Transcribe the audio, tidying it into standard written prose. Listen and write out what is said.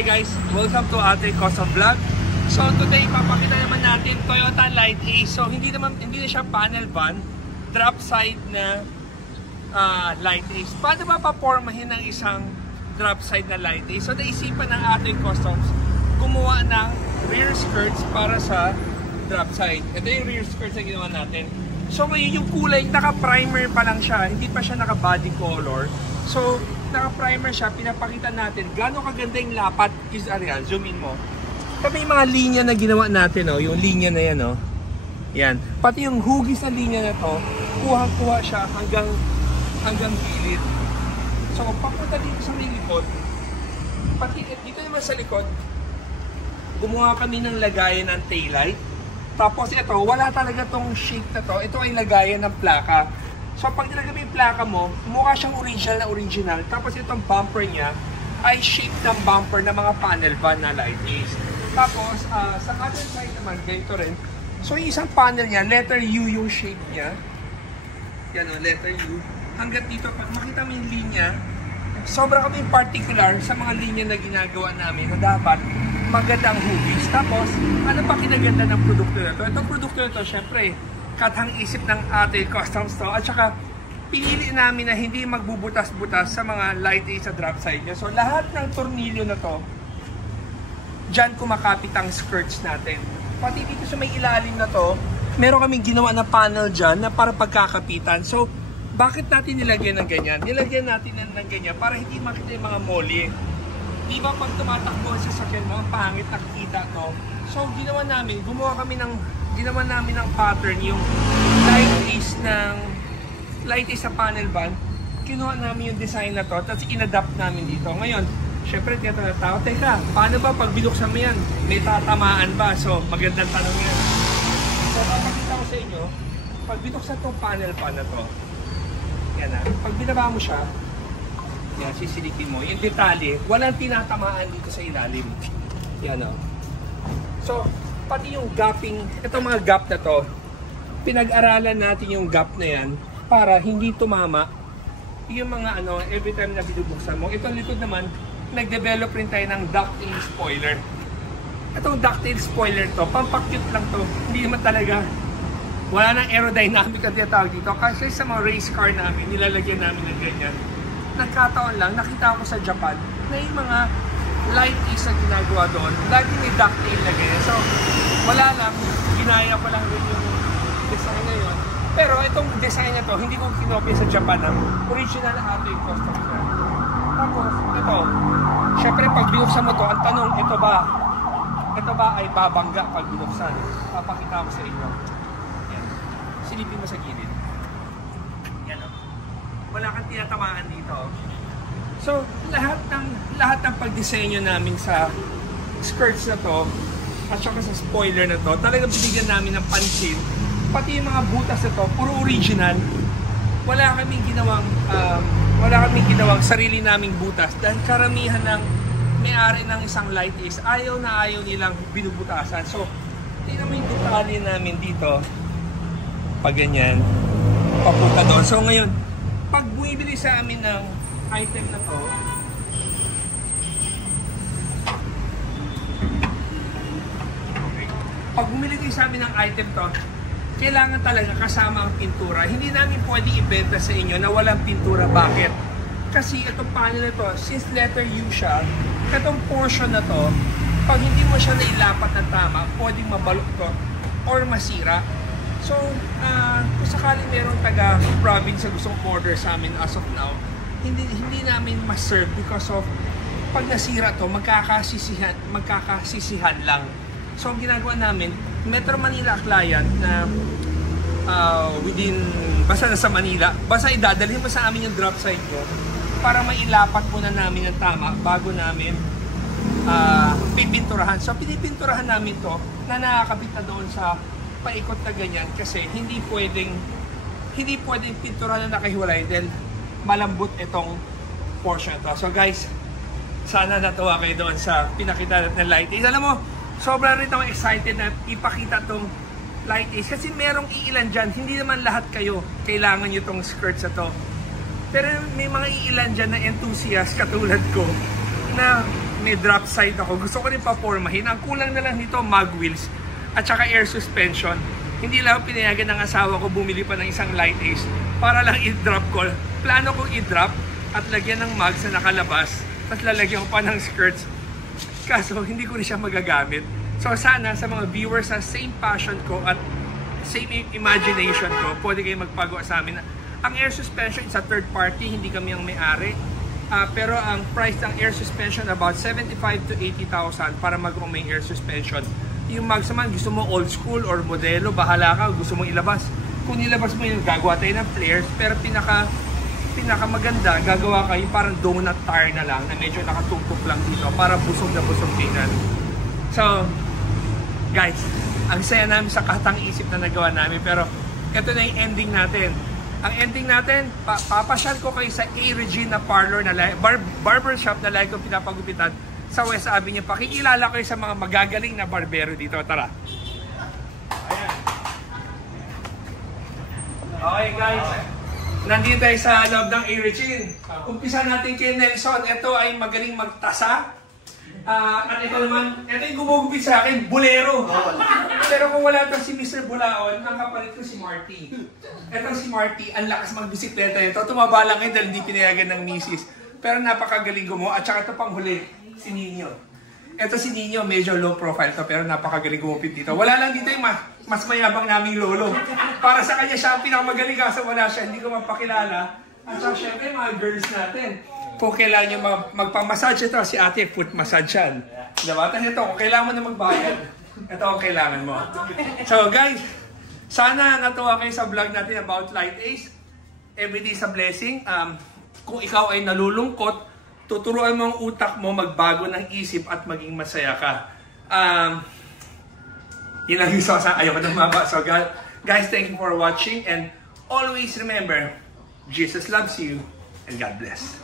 Hi guys, welcome to Ate Custom Vlog. So today papakita naman natin Toyota Light Ace. So hindi na siya panel van, drop side na Light Ace. Paano ba papormahin ng isang drop side na Light Ace? So naisipan ng Ate Customs gumawa ng rear skirts para sa drop side. Ito yung rear skirts na ginawa natin. So ngayon yung kulay, naka-primer pa lang siya, hindi pa siya naka-body color. So naka-primer siya, pinapakita natin gaano kaganda yung lapat. Is Ariel, zoom in mo. May mga linya na ginawa natin, oh, yung linya na yan, oh. Yan. Pati yung hugis na linya na to, kuha-kuha siya hanggang gilid. So papunta dito sa may likod, pati dito naman sa likod, gumawa kami ng lagayan ng taillight. Tapos ito, wala talaga tong shape na to. Ito ay lagayan ng plaka. So pag nilagay mo yung plaka mo, mukha siyang original. Tapos itong bumper niya ay shape ng bumper ng mga panel van na Light Ace. Tapos sa other side naman, ganito rin. So yung isang panel niya, letter U yung shape niya. Yan o, letter U. Hanggang dito, pag makita mo yung linya, sobra kami particular sa mga linya na ginagawa namin na dapat magandang hugis. Tapos, ano pa kinaganda ng produkto na to? Itong produkto na to, syempre, kathang isip ng Ate Customs to. At saka, pinili namin na hindi magbubutas-butas sa mga Light Ace sa drop side niya. So, lahat ng tornilyo na to, dyan kumakapit ang skirts natin. Pati dito sa may ilalim na to, meron kaming ginawa na panel dyan na para pagkakapitan. So, bakit natin nilagyan ng ganyan? Nilagyan natin ng ganyan para hindi makita yung mga molly. Di ba pag tumatakbo sa sasakyan mo, pangit nakikita to. So ginawa namin ng pattern yung Light Ace sa panel van. Kinuha namin yung design na to, tapos inadapt namin dito. Ngayon, syempre tiyata na tao, teka, paano ba pag binuksan mo yan? May tatamaan ba? So magandang tanong yan. So papakita ko sa inyo, pag binuksan tong panel van na to, yan na, pag binaba mo siya, yan, sisilipin mo. Yung detalye, walang tinatamaan dito sa ilalim. Yan o. So, pati yung gapping, itong mga gap na to, pinag-aralan natin yung gap na yan para hindi tumama yung mga ano, every time na binubuksan mo. Itong likod naman, nag-develop rin tayo ng ducktail spoiler. Itong ducktail spoiler to, pampakyut lang to. Hindi naman talaga, wala nang aerodynamic ang tinatawag dito. Kasi sa mga race car namin, nilalagyan namin ng ganyan. Nagkataon lang, nakita ko sa Japan na yung mga Light Ace na ginagawa doon, lagi may ducktail na ganyan. So, wala lang, ginaya ko lang rin yung design na yun. Pero itong design na to, hindi ko kinopya sa Japan ng original na Ate Customs na. Tapos, ito, syempre pag binuksan mo to, ang tanong, ito ba ay babangga pag binuksan? Papakita ko sa inyo. Yan. Silipin mo sa gilid. Yan o. Wala kang tinatamaan dito. So, lahat ng pagdisenyo namin sa skirts na to at saka sa spoiler na to, talagang binigyan namin ng pansin. Pati yung mga butas na to, puro original. Wala kaming ginawang sarili naming butas dahil karamihan ng may-ari ng isang Light Ace ayaw nilang binubutasan. So, tingnan mo yung detalye namin dito. Pag ganyan, papunta doon. So, ngayon, pag bumibili sa amin ng item na to, okay. Pag bumili kayo sa amin ng item to, kailangan talaga kasama ang pintura. Hindi namin pwede ibenta sa inyo na walang pintura. Bakit? Kasi itong panel na to, since letter U siya, itong portion na to, pag hindi mo siya nailapat ng tama, pwedeng mabaluktot or masira. So, kung sakaling merong taga-province na gustong order sa amin as of now, hindi namin ma-serve because of pag nasira to, magkakasisihan lang. So, ang ginagawa namin, Metro Manila client na basta nasa Manila, basta idadalhin mo sa amin yung drop side mo para mailapat muna namin ng tama bago namin pipinturahan. So, pinipinturahan namin to na nakakabit na doon sa paikot na ganyan kasi hindi pwedeng pintura na nakahiwalay dahil malambot itong portion ito. So guys, sana natuwa kayo doon sa pinakita natin ng Light Ace. Alam mo, sobrang rin ako excited na ipakita itong Light Ace kasi merong iilan dyan. Hindi naman lahat kayo kailangan nyo itong skirts na to. Pero may mga iilan dyan na enthusiast katulad ko na may drop side ako. Gusto ko rin pa-formahin. Ang kulang na lang nito, mag wheels at saka air suspension. Hindi lang pinayagan ng asawa ko bumili pa ng isang Light Ace para lang i-drop ko. Plano kong i-drop at lagyan ng mags na nakalabas. Tapos lalagyan ko pa ng skirts. Kaso hindi ko rin siya magagamit. So sana sa mga viewers sa same passion ko at same imagination ko, pwede kayo magpagawa sa amin. Ang air suspension is a third party, hindi kami ang may-ari. Pero ang price ng air suspension about 75,000 to 80,000 para mag-may air suspension. Yung mags naman, gusto mo old school or modelo, bahala ka, gusto mo ilabas. Kung ilabas mo yun, gagawa tayo ng flares. Pero pinaka maganda, gagawa kayo parang donut tire na lang na medyo nakatumpok lang dito para busog na busog tingnan. So, guys, ang saya namin sa katang-isip na nagawa namin. Pero ito na yung ending natin. Ang ending natin, papasyal ko kayo sa A. Regina Parlor na barbershop na lagi kong pinapagupitan sa West Avenue. Pakikilala kayo sa mga magagaling na barbero dito. Tara. Ayan. Okay guys, nandito tayo sa loob ng A. Regina. Umpisa natin kay Nelson. Ito ay magaling magtasa. At ito naman, ito yung gumugupit sa akin, bulero. Pero kung wala pa si Mr. Bulaon, ang kapalit ko si Marty. Ito si Marty, ang lakas magbisikleta nito. Tumaba lang ngayon dahil hindi pinayagan ng misis. Pero napakagaling gumawa. At saka ito pang huli, si Nino. Ito si Nino, medyo low profile to, pero napakagaling gumupit dito. Wala lang dito yung mas mayabang naming lolo. Para sa kanya siya ang pinakamagaling kasi wala siya, hindi ko mapakilala. At saka syempre mga girls natin. Kung kailangan nyo magpamassage ito, si ate foot massage yan. Diba? Tapos ito, kung kailangan mo na magbayad, ito ang kailangan mo. So guys, sana natuwa kayo sa vlog natin about Light Ace. Everyday is a blessing. Kung ikaw ay nalulungkot, tuturuan mo ang utak mo magbago ng isip at maging masaya ka. Yun lang yung ayaw ko na maba. So guys, thank you for watching and always remember, Jesus loves you and God bless.